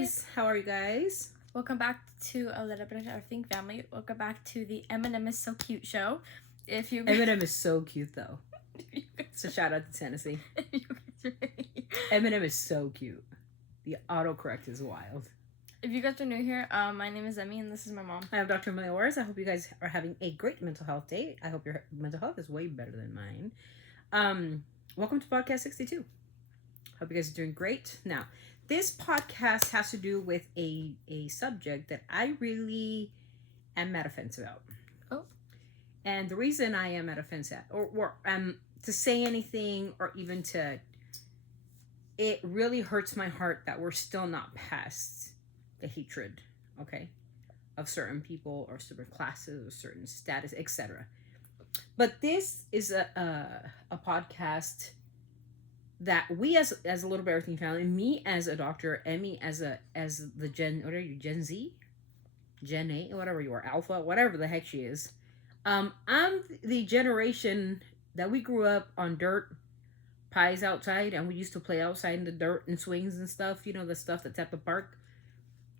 guys. How are you guys? Welcome back to A Little Bit of Everything Family. Welcome back to the Eminem is So Cute show. Eminem is so cute, though. It's a shout out to Tennessee. Eminem is so cute. The autocorrect is wild. If you guys are new here, my name is Emmy and this is my mom. I am Dr. Amelia Orris. I hope you guys are having a great mental health day. I hope your mental health is way better than mine. Welcome to podcast 62. Hope you guys are doing great. Now, this podcast has to do with a subject that I really am at a fence about. Oh. And the reason I am at a fence at, or to say anything, or even to, it really hurts my heart that we're still not past the hatred, okay, of certain people or certain classes or certain status, etc. But this is a podcast that we as a Little Bit Everything family, me as a doctor, Emmy as the Gen, what are you, Gen Z, Gen A, whatever you are, Alpha, whatever the heck she is. I'm the generation that we grew up on dirt, pies outside, and we used to play outside in the dirt and swings and stuff. You know, the stuff that's at the park.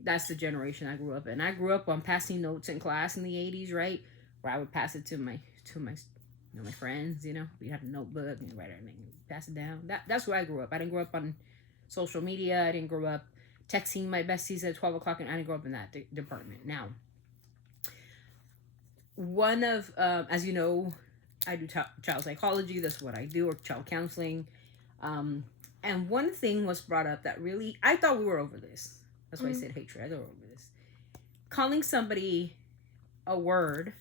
That's the generation I grew up in. I grew up on passing notes in class in the 80s, right? Where I would pass it to my my friends, you know. We'd have a notebook and write everything, pass it down. That's where I grew up. I didn't grow up on social media. I didn't grow up texting my besties at 12 o'clock, and I didn't grow up in that department. Now, one of, as you know, I do child psychology. That's what I do, or child counseling. And one thing was brought up that really, I thought we were over this. That's why I said hatred. I thought we were over this. Calling somebody a word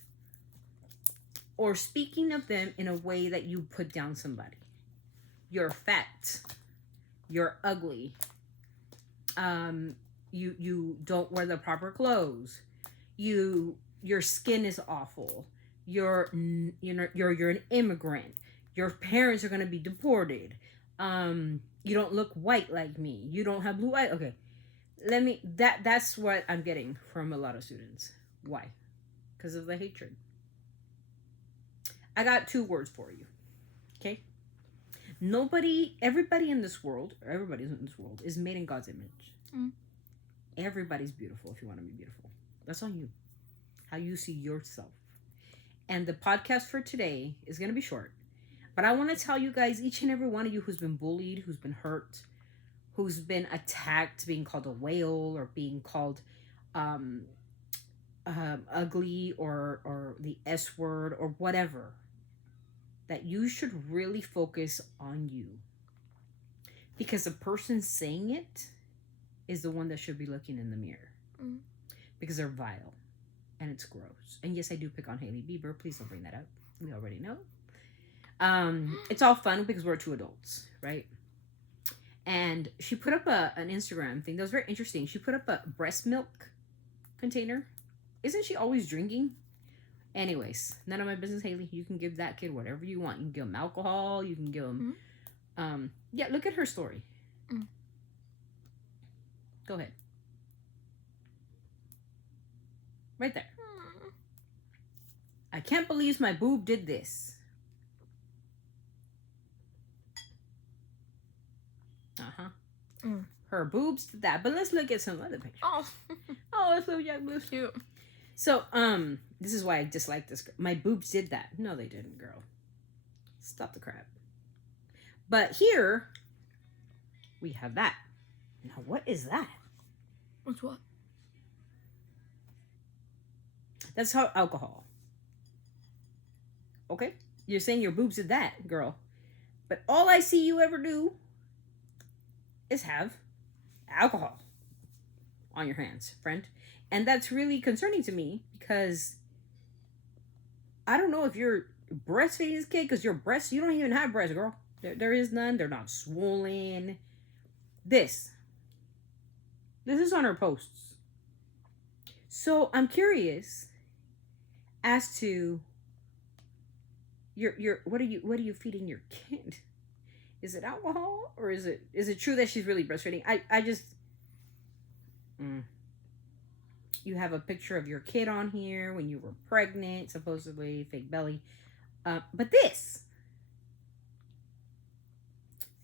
or speaking of them in a way that you put down somebody. You're fat. You're ugly. You don't wear the proper clothes. Your skin is awful. You're an immigrant. Your parents are gonna be deported. You don't look white like me. You don't have blue eyes. Okay. That's what I'm getting from a lot of students. Why? Because of the hatred. I got 2 words for you. Okay? Everybody in this world is made in God's image. Everybody's beautiful if you want to be beautiful. That's on you. How you see yourself. And the podcast for today is going to be short. But I want to tell you guys, each and every one of you who's been bullied, who's been hurt, who's been attacked, being called a whale, or being called ugly, or the S word, or whatever, that you should really focus on you. Because the person saying it is the one that should be looking in the mirror. Because they're vile. And it's gross. And yes, I do pick on Hailey Bieber. Please don't bring that up. We already know. It's all fun because we're 2 adults, right? And she put up an Instagram thing that was very interesting. She put up a breast milk container. Isn't she always drinking? Anyways, none of my business, Hailey. You can give that kid whatever you want. You can give him alcohol. You can give him... yeah, look at her story. Go ahead. Right there. I can't believe my boob did this. Her boobs did that. But let's look at some other pictures. Oh, it's so young, blue. Cute. So, this is why I dislike this girl. My boobs did that. No, they didn't, girl. Stop the crap. But here, we have that. Now, what is that? What's what? That's how alcohol. Okay? You're saying your boobs did that, girl. But all I see you ever do is have alcohol on your hands, friend. And that's really concerning to me because I don't know if you're breastfeeding this kid, because your breasts, you don't even have breasts, girl. There is none. They're not swollen. This is on her posts. So I'm curious as to your what are you feeding your kid? Is it alcohol, or is it true that she's really breastfeeding? I just you have a picture of your kid on here when you were pregnant, supposedly fake belly, but this,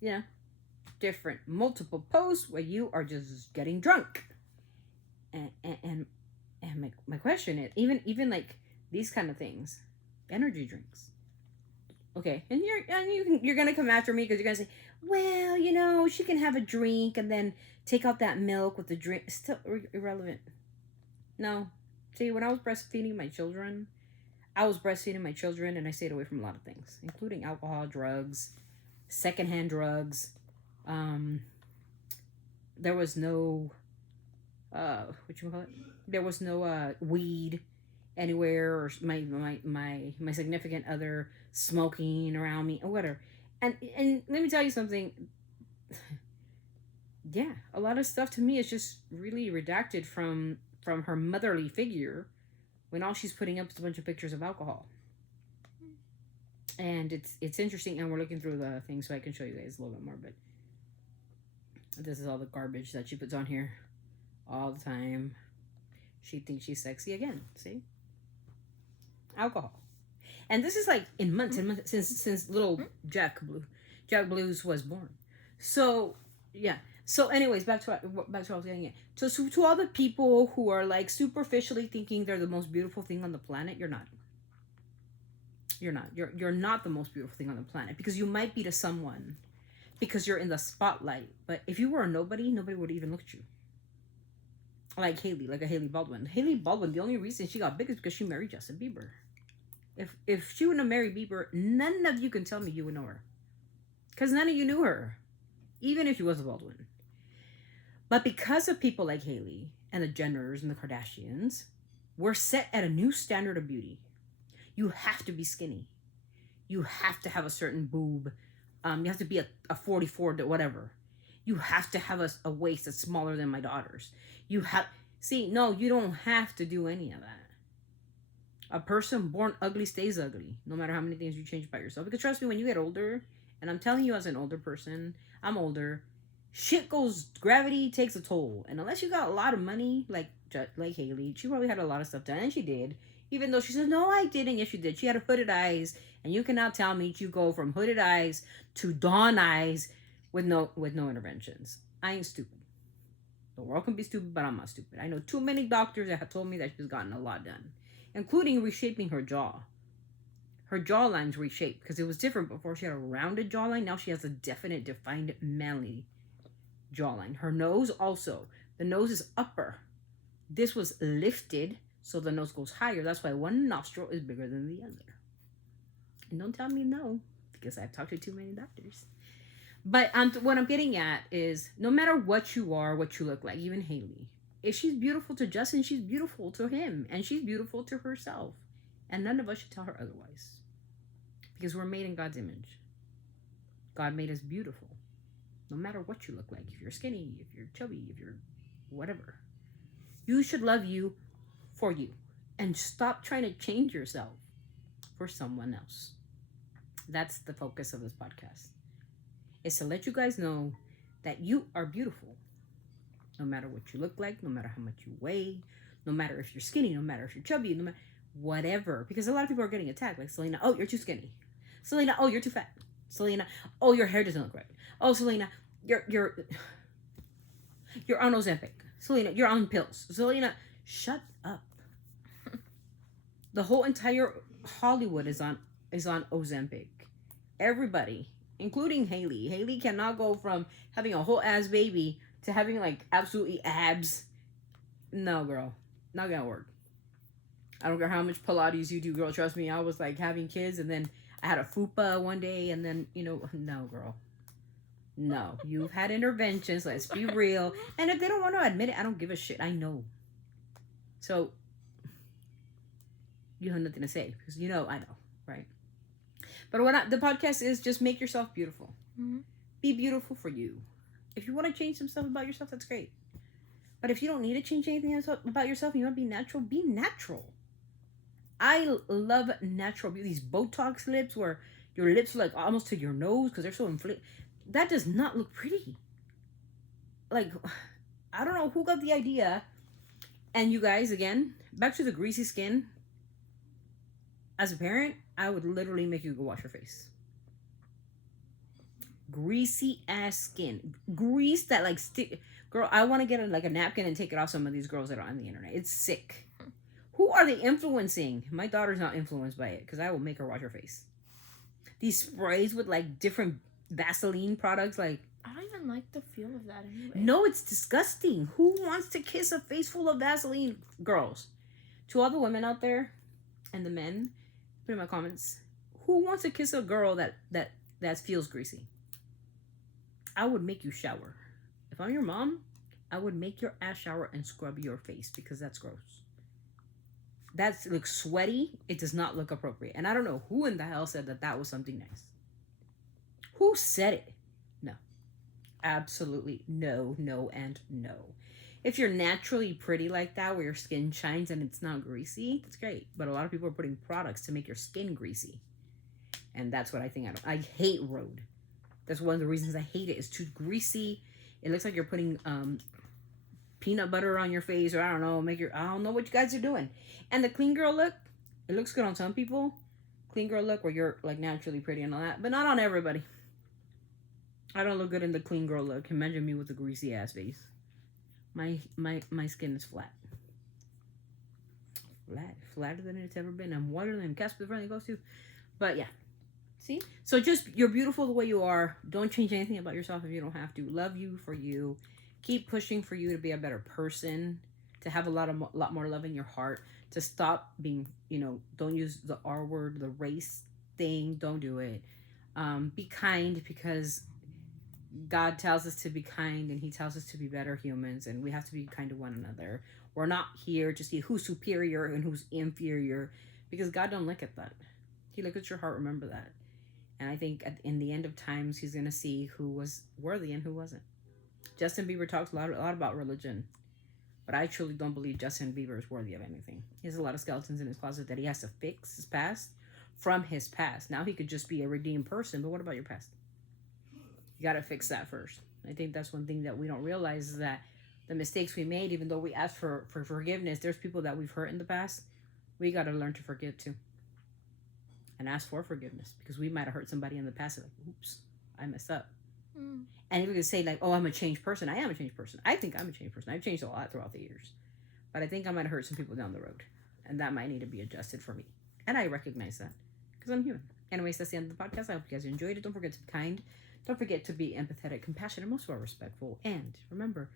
yeah, different multiple posts where you are just getting drunk. And my question is, even like these kind of things, energy drinks. Okay, and you're gonna come after me because you're gonna say, well, she can have a drink and then take out that milk with the drink. Still irrelevant. No, see, when I was breastfeeding my children, and I stayed away from a lot of things, including alcohol, drugs, secondhand drugs. There was no, there was no weed anywhere, or my significant other smoking around me or whatever. And let me tell you something. Yeah, a lot of stuff to me is just really redacted from her motherly figure, when all she's putting up is a bunch of pictures of alcohol. And it's interesting, and we're looking through the thing so I can show you guys a little bit more, but this is all the garbage that she puts on here all the time. She thinks she's sexy again. See? Alcohol. And this is like in months and months since little Jack Blues was born. So, yeah. So anyways, back to what I was getting at. So to all the people who are like superficially thinking they're the most beautiful thing on the planet, you're not. You're not. You're not the most beautiful thing on the planet, because you might be to someone because you're in the spotlight. But if you were a nobody would even look at you. Like Haley, like a Haley Baldwin. Haley Baldwin, the only reason she got big is because she married Justin Bieber. If she wouldn't have married Bieber, none of you can tell me you would know her. Because none of you knew her. Even if she was a Baldwin. But because of people like Haley and the Jenners and the Kardashians, we're set at a new standard of beauty. You have to be skinny. You have to have a certain boob. You have to be a 44, whatever. You have to have a waist that's smaller than my daughter's. You don't have to do any of that. A person born ugly stays ugly, no matter how many things you change about yourself. Because trust me, when you get older, and I'm telling you as an older person, I'm older, gravity takes a toll. And unless you got a lot of money, like Haley, she probably had a lot of stuff done, and she did. Even though she said, no, I didn't. Yes, she did. She had hooded eyes, and you can now tell me you go from hooded eyes to dawn eyes with no interventions. I ain't stupid. The world can be stupid, but I'm not stupid. I know too many doctors that have told me that she's gotten a lot done, including reshaping her jaw. Her jawline's reshaped because it was different before. She had a rounded jawline. Now she has a definite, defined, manly jawline. Her nose also. The nose is upper. This was lifted, so the nose goes higher. That's why one nostril is bigger than the other. And don't tell me no, because I've talked to too many doctors. But what I'm getting at is, no matter what you are, what you look like, even Haley, if she's beautiful to Justin, she's beautiful to him, and she's beautiful to herself. And none of us should tell her otherwise. Because we're made in God's image. God made us beautiful. No matter what you look like. If you're skinny, if you're chubby, if you're whatever. You should love you for you. And stop trying to change yourself for someone else. That's the focus of this podcast. Is to let you guys know that you are beautiful. No matter what you look like, no matter how much you weigh, no matter if you're skinny, no matter if you're chubby, no matter whatever. Because a lot of people are getting attacked. Like, Selena, oh, you're too skinny. Selena, oh, you're too fat. Selena, oh, your hair doesn't look right. Oh, Selena, you're on Ozempic. Selena, you're on pills. Selena, shut up. The whole entire Hollywood is on Ozempic. Everybody, including Haley. Haley cannot go from having a whole ass baby to having like absolutely abs. No, girl, not gonna work. I don't care how much Pilates you do, girl. Trust me, I was like having kids, and then I had a fupa one day, and then no, girl. No, you've had interventions. Let's be real. And if they don't want to admit it, I don't give a shit. I know. So you have nothing to say because I know, right? But the podcast is just make yourself beautiful. Mm-hmm. Be beautiful for you. If you want to change some stuff about yourself, that's great. But if you don't need to change anything else about yourself and you want to be natural, be natural. I love natural beauty. These Botox lips where your lips are like almost to your nose because they're so inflated. That does not look pretty. Like, I don't know who got the idea. And you guys, again, back to the greasy skin. As a parent, I would literally make you go wash your face. greasy ass skin, grease that like stick. Girl, I want to get a napkin and take it off some of these girls that are on the internet. It's sick. Who are they influencing? My daughter's not influenced by it because I will make her wash her face. These sprays with like different Vaseline products, like I don't even like the feel of that anyway. no, it's disgusting. Who wants to kiss a face full of Vaseline? Girls, to all the women out there and the men, put in my comments. Who wants to kiss a girl that feels greasy? I would make you shower. If I'm your mom, I would make your ass shower and scrub your face because that's gross. That looks sweaty. It does not look appropriate. And I don't know who in the hell said that was something nice. Who said it? No. Absolutely no, no, and no. If you're naturally pretty like that, where your skin shines and it's not greasy, that's great. But a lot of people are putting products to make your skin greasy. And that's what I think. I hate Rhode. That's one of the reasons I hate it. It's too greasy. It looks like you're putting peanut butter on your face, or I don't know, I don't know what you guys are doing. And the clean girl look, it looks good on some people. Clean girl look where you're like naturally pretty and all that, but not on everybody. I don't look good in the clean girl look. Imagine me with a greasy ass face. My skin is flat. Flatter than it's ever been. I'm whiter than Casper friendly goes to. But yeah. See? So just, you're beautiful the way you are. Don't change anything about yourself if you don't have to. Love you for you. Keep pushing for you to be a better person. To have a lot more love in your heart. To stop being, don't use the R word, the race thing. Don't do it. Be kind, because God tells us to be kind, and he tells us to be better humans, and we have to be kind to one another. We're not here to see who's superior and who's inferior, because God don't look at that. He looks at your heart. Remember that. And I think in the end of times, he's going to see who was worthy and who wasn't. Justin Bieber talks a lot about religion, but I truly don't believe Justin Bieber is worthy of anything. He has a lot of skeletons in his closet that he has to fix his past from his past. Now he could just be a redeemed person, but what about your past? You got to fix that first. I think that's one thing that we don't realize, is that the mistakes we made, even though we ask for forgiveness, there's people that we've hurt in the past. We got to learn to forgive too. And ask for forgiveness, because we might have hurt somebody in the past. Like, oops, I messed up. And if we could say like, oh, I'm a changed person. I am a changed person. I think I'm a changed person. I've changed a lot throughout the years. But I think I might have hurt some people down the road. And that might need to be adjusted for me. And I recognize that, because I'm human. Anyways, that's the end of the podcast. I hope you guys enjoyed it. Don't forget to be kind. Don't forget to be empathetic, compassionate, most of all respectful. And remember,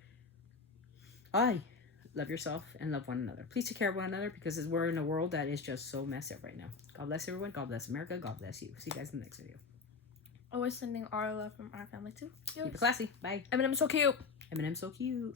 love yourself and love one another. Please take care of one another, because we're in a world that is just so messed up right now. God bless everyone. God bless America. God bless you. See you guys in the next video. Always sending our love from our family too. Keep it classy. Bye. Eminem's so cute. Eminem's so cute.